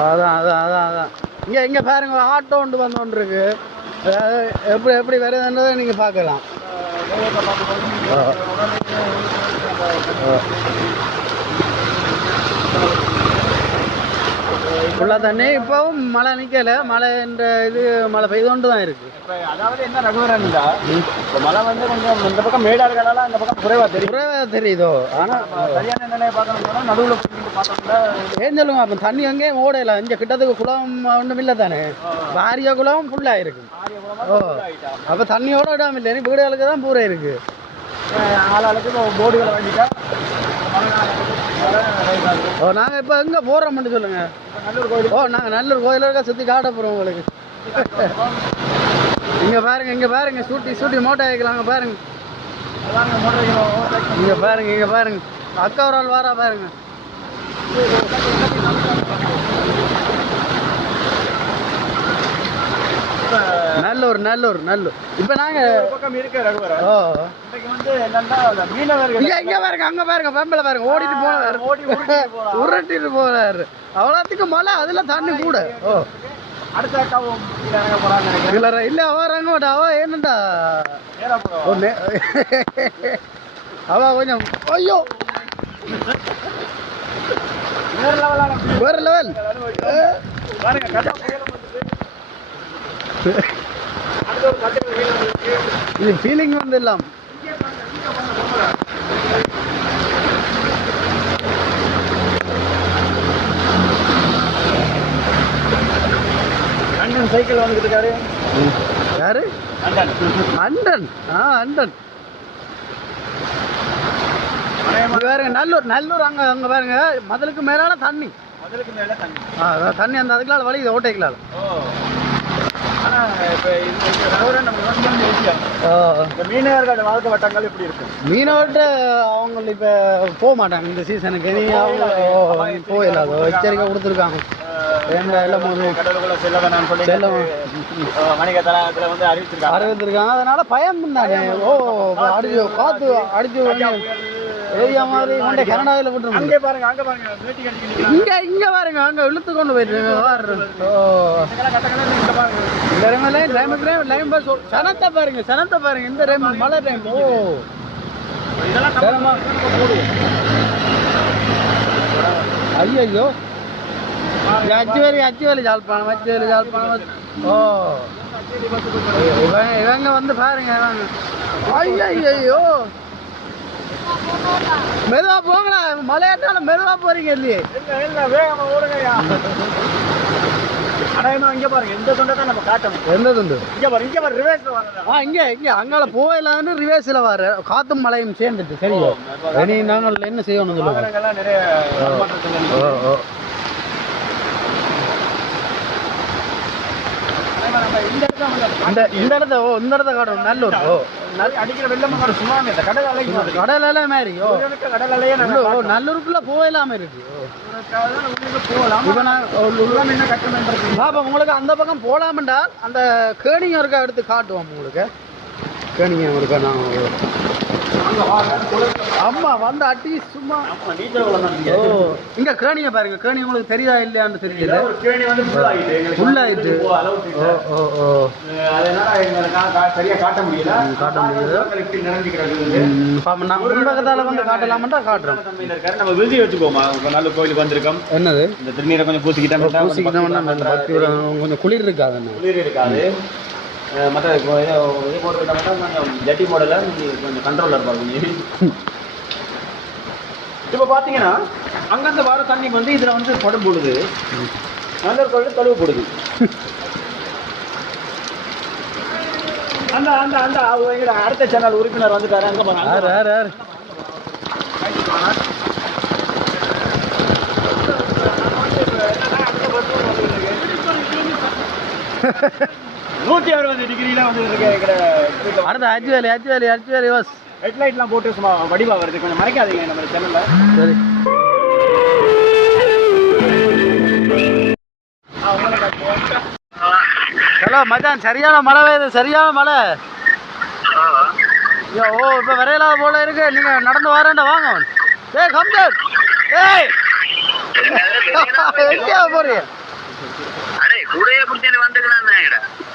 அதான் அதான் அதான் அதான் இங்கே பாருங்க ஒரு ஆட்டோ ஒன்று வந்து கொண்டு இருக்கு. எப்படி எப்படி வருதுன்றதை நீங்கள் பார்க்கலாம். ஃபுல்லாக தண்ணி இப்போவும் மழை நிற்கல. மழை என்ற இது மழை பெய்தோண்டு தான் இருக்கு. இப்போ அதாவது என்ன ரகுவரன்டா, இப்போ மழை வந்து கொஞ்சம் இந்த பக்கம் மேடாக இருக்கனால அந்த பக்கம் குறைவாக தெரியுதோ. ஆனால் சரியான நிலையை பார்க்கணும்னா நடுவில் பார்த்தோம்னா ஏன் சொல்லுங்க, அப்போ தண்ணி எங்கேயும் ஓடையில இங்கே கிட்டத்துக்கு குளம் ஒன்றும் இல்லை தானே. பாரிய குளம் ஃபுல்லாக இருக்கு. ஓ அப்போ தண்ணியோட இடம் இல்லை, வீடுகளுக்கு தான் பூரா இருக்கு. ஆளாளுக்கு போர்டுகளை வாங்கிட்டா. ஓ நாங்கள் இப்போ எங்கே போகிறோம்னு சொல்லுங்கள். நல்லூர் கோயில். ஓ நாங்கள் நல்லூர் கோயில இருக்க சுற்றி காட்ட போகிறோம் உங்களுக்கு. இங்கே பாருங்க சூட்டி மோட்டை வைக்கலாங்க பாருங்க. இங்கே பாருங்க அக்கா ஒரு ஆள் வாரா பாருங்க. நல்லூர் இப்போ நாங்கள் பக்கம் இருக்க ரகுவரன். ஓ வந்து என்னன்னா மீனவர்கள் இங்கே பாருங்க, அங்கே பாருங்க, பெம்பளை பாருங்க ஓடிட்டு போனார், உருட்டிட்டு போறாரு. அவ்வளோத்துக்கு மழை, அதில் தண்ணி கூட. ஓ அடுத்த அக்காவும் இறங்க போறான்னு நினைக்கிறேன். இல்லை அவ இறங்க மாட்டா. அவ என்னண்டா அவ கொஞ்சம் ஐயோ வேற லெவல். இது ஃபீலிங் வந்து எல்லாம் அண்ணன் சைக்கிள் வந்துட்டு இருக்காரு. யாரு? அண்டன். அண்டன் பாருங்க. நல்லூர் அங்க பாருங்க, மதலுக்கு மேலான தண்ணி. தண்ணி அந்த அதுக்களால் வழி இதை ஓட்டைக்கலால். மீனவர்களோட வாழ்க்கை வட்டங்கள் எப்படி இருக்கு? மீனவர்கிட்ட அவங்க இப்ப போக மாட்டாங்க இந்த சீசனுக்கு. அவங்க போயிடாது, எச்சரிக்கை கொடுத்துருக்காங்க. அறிவித்திருக்காங்க. அதனால பயம் தானே. ஓ அடிச்சு காத்து அடிச்சு ஏரியா மாதிரி கொண்டே கனடாவில் விட்டுருங்க. இங்க பாருங்க, அங்க இழுத்து கொண்டு போயிட்டு சனத்தை பாருங்க இந்த டைம் மழை டைம். ஓ ஐயோ அச்சுவேலி ஜாழ்ப்பாணம். ஓ இவங்க வந்து பாருங்க. ஐயோ மெதுவா போங்களா, மலையாட்டாலும் மெதுவா போறீங்க இல்லையே. வேகமா ஓடுங்கய்யா. இங்க பாருங்க, இந்த துண்டை தான் நம்ம காட்டணும். எந்த துண்டு? இங்க பாருங்க ரிவர்ஸ்ல வரணும். இங்க அங்கால போயிலான்னு ரிவர்ஸ்ல வர காத்தும் மழையும் சேர்ந்துட்டு. சரியா இனி நாங்கள் என்ன செய்யணும் சொல்லுங்க. நிறைய இந்த இடத்த காட்டணும். நல்லூர் அடிக்கிற வெள்ளம் சும்மாவே கடல் அலை மாதிரி. கடல் அலையே நல்லூருக்குள்ள போயிலாம இருக்கு. உங்களுக்கு அந்த பக்கம் போலாமண்டா அந்த கேணிங்க இருக்கா எடுத்து காட்டுவோம் உங்களுக்கு. கேணிங்க இருக்கா நான் அம்மா வந்து அட்டி சும்மா. இங்க கேணிங்க பாருங்க. கேணி உங்களுக்கு தெரியுதா இல்லையான்னு தெரியல. ஃபுல் ஆயிட்டு. சரியா காட்ட முடியல. நான் முன்பக்கத்தால வந்து காட்டலாமட்டா காட்டுறோம். நம்ம விருதி வச்சுக்கோமா. நல்ல கோயிலுக்கு வந்திருக்கோம். என்னது இந்த திருநீரை கொஞ்சம் பூசிக்கிட்டோம்னா கொஞ்சம் குளிர் இருக்காது. குளிர் இருக்காது. மற்ற இது போட்டுக்கிட்டோம்னா கொஞ்சம் ஜட்டி மாடலில் கொஞ்சம் கண்ட்ரோலில் இருப்பாங்க. இப்போ பார்த்தீங்கன்னா அங்கேருந்து வர தண்ணி வந்து இதில் வந்து படம் போடுது. நல்ல கோயில் கழுவு போடுது. அந்த அந்த அந்த அவங்க அடுத்த சேனல் உறுப்பினர் வந்துட்டாரு. அங்கே பாருங்க. 160 டிகிரில வந்து இருக்கு. அடுத்து அச்சுவேலி வாஸ் ஹெட்லைட்லாம் போட்டு சும்மா வடிவா வருது. கொஞ்சம் மறைக்காதீங்க நம்ம சேனல்ல. சரி ஹலோ மச்சான், சரியான மழை பெய்யுது. சரியான மழை. ஓ இப்போ வரையலாத போல இருக்கு. நீங்க நடந்து வரேன்டா வாங்க. ஏய் கம்ப்ளீட். ஏய் எங்கேயா போறீங்க? அடே கூடையே பிடிச்சாண்டு வந்துக்கலாம்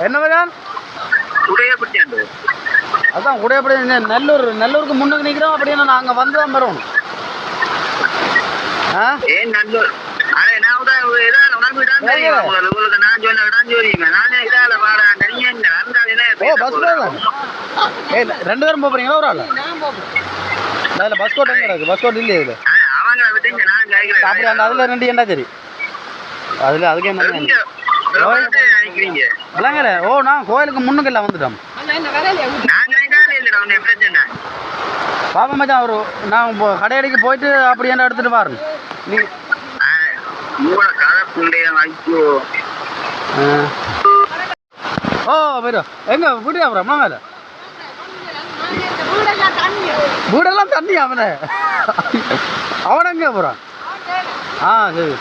என்ன மகான் கூடையே பிடிச்சாண்டு அதான் கூட எப்படி நெல்லூருக்கு முன்னுக்கு நிற்கிறோம் அப்படின்னா நாங்கள் வந்து தான் வரணும். ஆ ஏன் நல்லூர் அடே நான் இதால உனக்கு இடம் தெரியும் உங்களுக்கு நான் சொன்னதான் சொல்லிங்க நானே இதால வாட தனியா ஓ பஸ் தான். ஏ 2 பேரும் போகிறீங்களா ஒரு ஆள்? அதில் பஸ் கோட் எங்கே இருக்குது? பஸ் கோட் இல்லையே இதில். அவங்க விட்டுங்க நான் கேட்கிறேன் அப்படி அந்த அதில் 2 ஏண்டா சரி அதில் அதுக்கே என்ன நினைக்கிறீங்க இல்லைங்க. ஓ நான் கோயிலுக்கு முன்னுக்கு எல்லாம் வந்துட்டோம். பாப்பா மச்சான் ஒரு நான் இப்போ கடையடிக்கு போயிட்டு அப்படி என்ன எடுத்துகிட்டு பாருங்க நீ. ஓ போயிடும் எங்க வீடு அப்புறம் மேலே வீடெல்லாம் தண்ணி அவனை அவன் எங்கே போகிறான்? ஆ சரி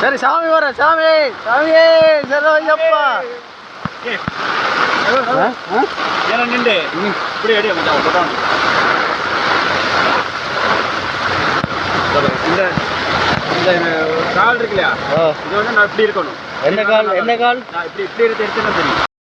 சரி சாமி வர சாமி சாமியே சரவையப்பா. ஏன்னா நின்று இப்படி அடியா மச்சான் போட்டான். இந்த இந்த கால் இருக்கு இல்லையா, இது வந்து நான் இப்படி இருக்கணும். என்ன கால்? என்ன கால்? நான் இப்படி எடுத்து தெரியும்.